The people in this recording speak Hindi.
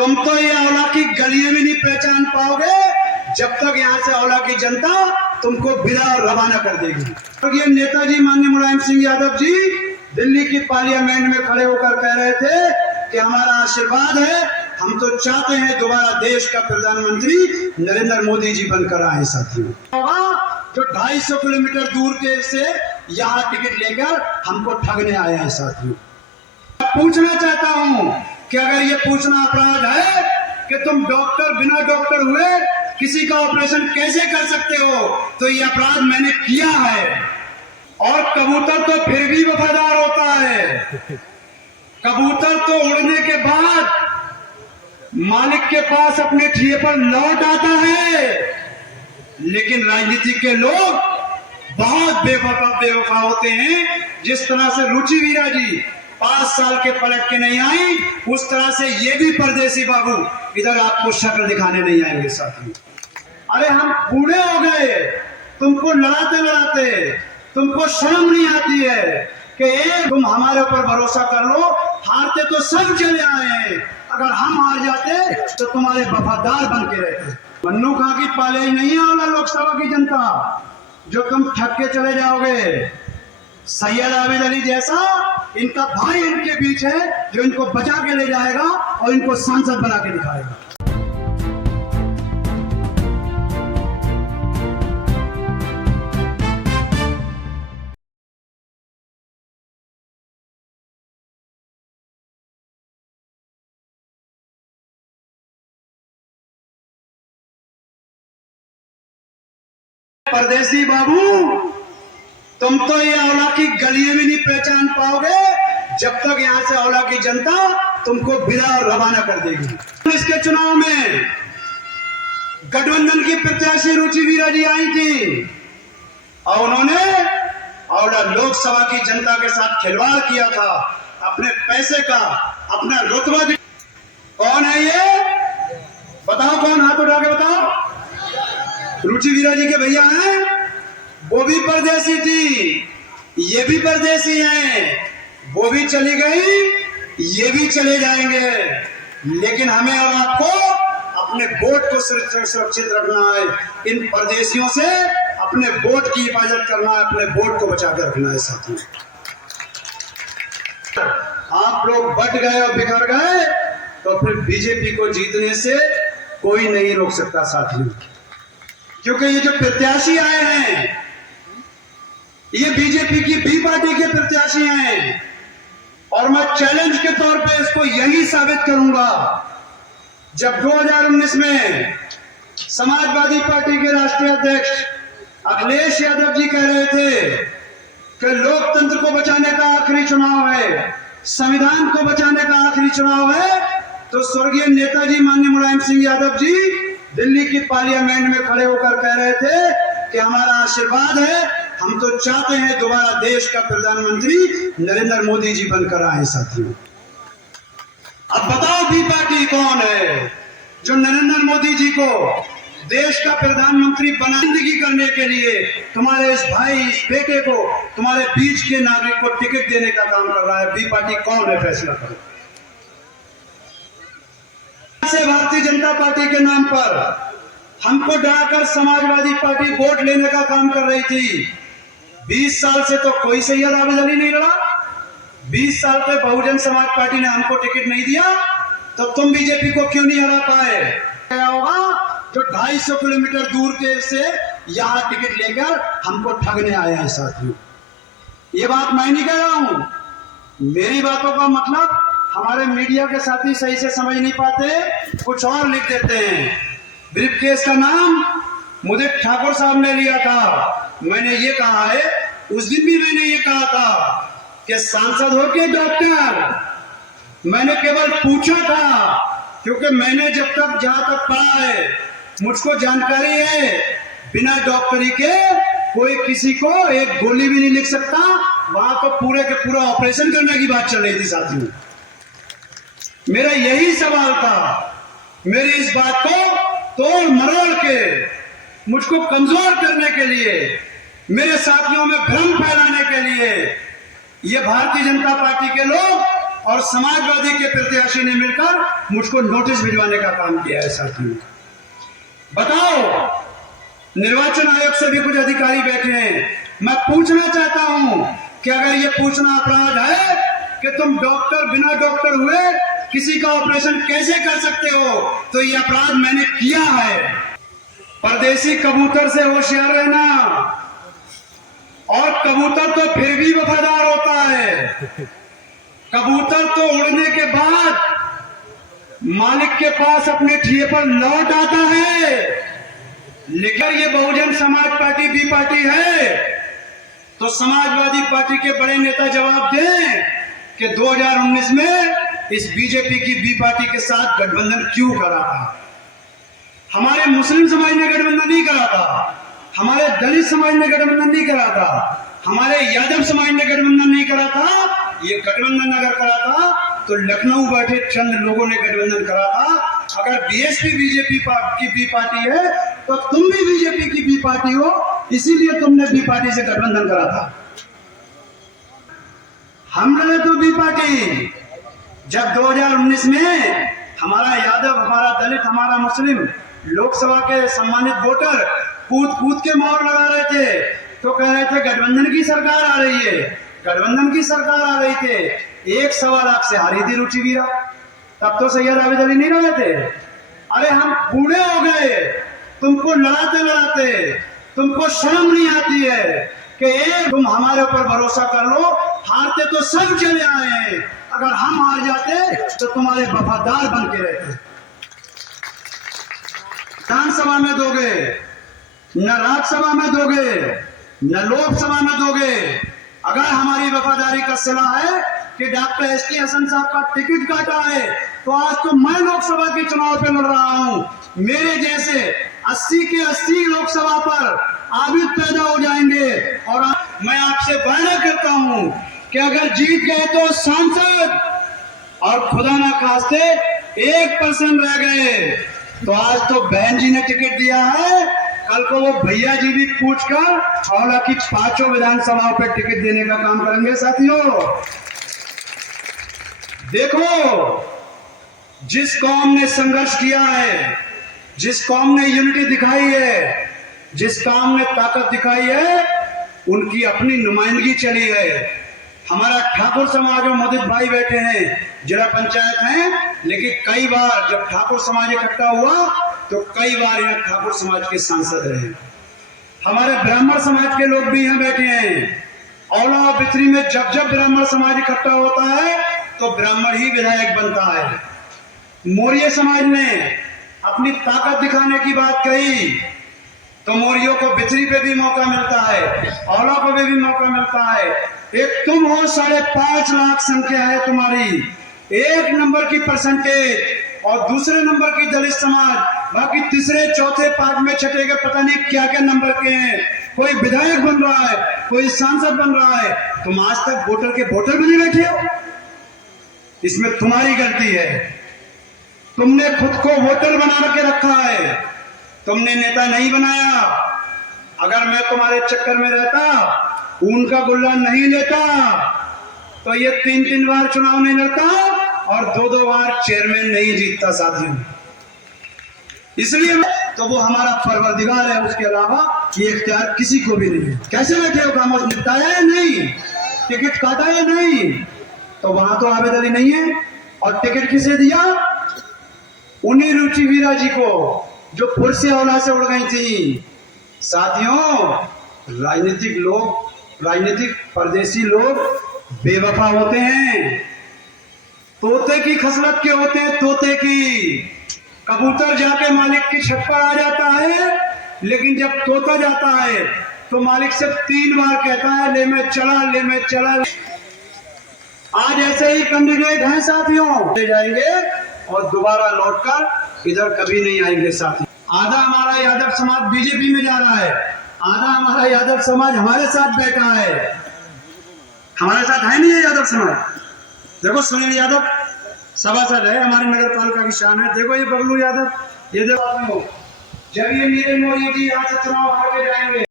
तुम तो ये औला की गलियां भी नहीं पहचान पाओगे जब तक यहाँ से औला की जनता तुमको विदा और रवाना कर देगी। तो ये नेताजी माननीय मुलायम सिंह यादव जी दिल्ली की पार्लियामेंट में खड़े होकर कह रहे थे कि हमारा आशीर्वाद है, हम तो चाहते हैं दोबारा देश का प्रधानमंत्री नरेंद्र मोदी जी बनकर आए। साथियों, जो 250 किलोमीटर दूर के से यहाँ टिकट लेकर हमको ठगने आए हैं। साथियों, पूछना चाहता हूँ कि अगर ये पूछना अपराध है कि तुम डॉक्टर बिना डॉक्टर हुए किसी का ऑपरेशन कैसे कर सकते हो, तो ये अपराध मैंने किया है। और कबूतर तो फिर भी वफादार होता है। कबूतर तो उड़ने के बाद मालिक के पास अपने ठिये पर लौट आता है, लेकिन राजनीति के लोग बहुत बेवफा होते हैं। जिस तरह से रुचि वीरा जी 5 साल के पलट के नहीं आई, उस तरह से ये भी परदेसी बाबू इधर आपको शक्ल दिखाने नहीं आएंगे। साथियों, अरे हम बूढ़े हो गए, तुमको लड़ाते लड़ाते तुमको शर्म नहीं आती है कि तुम हमारे ऊपर भरोसा कर लो। हारते तो सब चले आए हैं, अगर हम हार जाते तो तुम्हारे वफादार बन के रहते। मन्नू खां की पाले ही नहीं है लोकसभा की जनता जो तुम ठग के चले जाओगे। सैयद आबिद अली जैसा इनका भाई इनके बीच है जो इनको बचा के ले जाएगा और इनको सांसद बना के दिखाएगा। परदेसी बाबू, तुम तो ये औला की गलियां भी नहीं पहचान पाओगे जब तक यहाँ से औला की जनता तुमको विदा और रवाना कर देगी। इसके चुनाव में गठबंधन की प्रत्याशी रुचि वीरा जी आई थी और उन्होंने औला लोकसभा की जनता के साथ खिलवाड़ किया था, अपने पैसे का, अपना रुतबा। कौन है ये? बताओ, कौन? हाथ उठा के बताओ। रुचि वीरा जी के भैया हैं, वो भी परदेसी थी, ये भी परदेसी हैं, वो भी चली गई, ये भी चले जाएंगे। लेकिन हमें और आपको अपने वोट को सुरक्षित रखना है, इन परदेसियों से अपने वोट की हिफाजत करना है, अपने वोट को बचा कर रखना है। साथियों, आप लोग बट गए और बिखर गए तो फिर बीजेपी को जीतने से कोई नहीं रोक सकता। साथियों, क्योंकि ये जो प्रत्याशी आए हैं ये बीजेपी की बी पार्टी के प्रत्याशी हैं और मैं चैलेंज के तौर पे इसको यही साबित करूंगा। जब 2019 में समाजवादी पार्टी के राष्ट्रीय अध्यक्ष अखिलेश यादव जी कह रहे थे कि लोकतंत्र को बचाने का आखिरी चुनाव है, संविधान को बचाने का आखिरी चुनाव है, तो स्वर्गीय नेताजी माननीय मुलायम सिंह यादव जी दिल्ली की पार्लियामेंट में खड़े होकर कह रहे थे कि हमारा आशीर्वाद है, हम तो चाहते हैं दोबारा देश का प्रधानमंत्री नरेंद्र मोदी जी बनकर आए। साथियों, अब बताओ बी पार्टी कौन है जो नरेंद्र मोदी जी को देश का प्रधानमंत्री बनाने करने के लिए तुम्हारे इस भाई, इस बेटे को, तुम्हारे बीच के नागरिक को टिकट देने का काम कर रहा है? बी पार्टी कौन है? फैसला करो। भारतीय जनता पार्टी के नाम पर हमको डराकर समाजवादी पार्टी वोट लेने का काम कर रही थी। 20 साल से तो कोई सैयद आबिद अली नहीं लड़ा, 20 साल पे बहुजन समाज पार्टी ने हमको टिकट नहीं दिया, तो तुम बीजेपी को क्यों नहीं हरा पाए? क्या होगा जो 250 किलोमीटर दूर के से यहाँ टिकट लेकर हमको ठगने आए हैं। साथियों, ये बात मैं नहीं कह रहा हूं, मेरी बातों का मतलब हमारे मीडिया के साथी सही से समझ नहीं पाते, कुछ और लिख देते हैं। ब्रीफकेस का नाम मुदित ठाकुर साहब ने लिया था। मैंने ये कहा है, उस दिन भी मैंने ये कहा था कि सांसद हो के डॉक्टर, मैंने केवल पूछा था क्योंकि मैंने जब तक जहां तक पढ़ा है मुझको जानकारी है, बिना डॉक्टरी के कोई किसी को एक गोली भी नहीं लिख सकता। वहां तो पूरे के पूरा ऑपरेशन करने की बात चल रही थी। साथियों, मेरा यही सवाल था, मेरी इस बात को तोड़ मरोड़ के मुझको कमजोर करने के लिए, मेरे साथियों में भ्रम फैलाने के लिए ये भारतीय जनता पार्टी के लोग और समाजवादी के प्रत्याशी ने मिलकर मुझको नोटिस भिजवाने का काम किया है। साथियों, बताओ, निर्वाचन आयोग से भी कुछ अधिकारी बैठे हैं। मैं पूछना चाहता हूं कि अगर ये पूछना अपराध है कि तुम डॉक्टर बिना डॉक्टर हुए किसी का ऑपरेशन कैसे कर सकते हो, तो ये अपराध मैंने किया है। परदेसी कबूतर से होशियार रहना, और कबूतर तो फिर भी वफादार होता है। कबूतर तो उड़ने के बाद मालिक के पास अपने ठिये पर लौट आता है। लेकिन ये Bahujan Samaj party B party है, तो समाजवादी पार्टी के बड़े नेता जवाब दें कि 2019 में इस बीजेपी की बी पार्टी के साथ गठबंधन क्यों करा था। हमारे मुस्लिम समाज ने गठबंधन नहीं करा था, हमारे दलित समाज ने गठबंधन नहीं करा था, हमारे यादव समाज ने गठबंधन नहीं करा था। ये गठबंधन अगर करा था तो लखनऊ बैठे चंद लोगों ने गठबंधन करा था। अगर बीएसपी बीजेपी की बी पार्टी है तो तुम भी बीजेपी की बी पार्टी हो, इसीलिए तुमने बी पार्टी से गठबंधन करा था। हम लड़े तो बी पार्टी जब 2019 में हमारा यादव, हमारा दलित, हमारा मुस्लिम लोकसभा के सम्मानित वोटर कूद कूद के मोहर लगा रहे थे, तो कह रहे थे गठबंधन की सरकार आ रही है, गठबंधन की सरकार आ रही थे। 1.25 लाख से हारी थी रुचि वीरा, तब तो सैयद आबिद अली नहीं रहे थे। अरे हम बूढ़े हो गए, तुमको लड़ाते लड़ाते तुमको शर्म नहीं आती है कि तुम हमारे ऊपर भरोसा कर लो, हारते तो सब चले आए हैं, अगर हम हार जाते तो तुम्हारे वफादार बन के रहते। विधानसभा में दोगे न, राज्यसभा में दोगे न, लोकसभा में दोगे। अगर हमारी वफादारी का सिला है कि डॉक्टर एसटी हसन साहब का टिकट काटा है, तो आज तो मैं लोकसभा के चुनाव पे लड़ रहा हूं। मेरे जैसे 80 के 80 लोकसभा पर आबिद पैदा हो जाएंगे, और मैं आपसे वादा करता हूं कि अगर जीत गए तो सांसद, और खुदा ना खास्ते 1% रह गए तो आज तो बहन जी ने टिकट दिया है, कल को वो भैया जी भी पूछकर औला की 5 विधानसभाओं पर टिकट देने का काम करेंगे। साथियों देखो, जिस कौम ने संघर्ष किया है, जिस कौम ने यूनिटी दिखाई है, जिस कौम ने ताकत दिखाई है, उनकी अपनी नुमाइंदगी चली है। हमारा ठाकुर समाज में मोदित भाई बैठे हैं, जिला पंचायत हैं, लेकिन कई बार जब ठाकुर समाज इकट्ठा हुआ तो कई बार यहाँ ठाकुर समाज के सांसद रहे। हमारे ब्राह्मण समाज के लोग भी यहाँ बैठे हैं। औला बिथरी में जब जब ब्राह्मण समाज इकट्ठा होता है तो ब्राह्मण ही विधायक बनता है। मौर्य समाज ने अपनी ताकत दिखाने की बात कही तो मौर्यों को बिथरी पे भी मौका मिलता है, औला को भी मौका मिलता है। एक तुम हो, 5.5 लाख संख्या है तुम्हारी, 1 नंबर की परसेंटेज, और दूसरे नंबर की दलित समाज, बाकी तीसरे चौथे 5 में छठे के पता नहीं क्या क्या नंबर के हैं। कोई विधायक बन रहा है, कोई सांसद बन रहा है, तुम आज तक वोटर के वोटर बने बैठे हो। इसमें तुम्हारी गलती है, तुमने खुद को वोटर बना के रखा है, तुमने नेता नहीं बनाया। अगर मैं तुम्हारे चक्कर में रहता, उनका गुल्ला नहीं लेता, तो ये 3-3 बार चुनाव नहीं लड़ता और 2-2 बार चेयरमैन नहीं जीतता। साथियों इसलिए तो वो हमारा परवरदिगार है, उसके अलावा ये इख्तियार किसी को भी नहीं है। कैसे बैठे हो, काम निपटाया है नहीं, टिकट काटा है नहीं, तो वहां तो आबिद अली नहीं है। और टिकट किसे दिया? उन्हीं रुचि वीरा जी को जो फुर से औला से उड़ गई थी। साथियों राजनीतिक परदेसी लोग बेवफा होते हैं, तोते की खसलत के होते हैं, तोते की। कबूतर जाके मालिक की छत पर आ जाता है, लेकिन जब तोता जाता है तो मालिक से 3 बार कहता है ले मैं चला, ले मैं चला। आज ऐसे ही कैंडिडेट हैं साथियों, ले जाएंगे और दोबारा लौटकर इधर कभी नहीं आएंगे। साथी आधा हमारा यादव समाज बीजेपी में जा रहा है, आधा हमारा यादव समाज हमारे साथ बैठा है। हमारे साथ है नहीं है यादव समाज। देखो सुनील यादव सभासद है, हमारे नगर पालिका की शान है। देखो ये बबलू यादव, ये देखो जब ये नीरज मोदी जी यहाँ से चुनाव हार के जाएंगे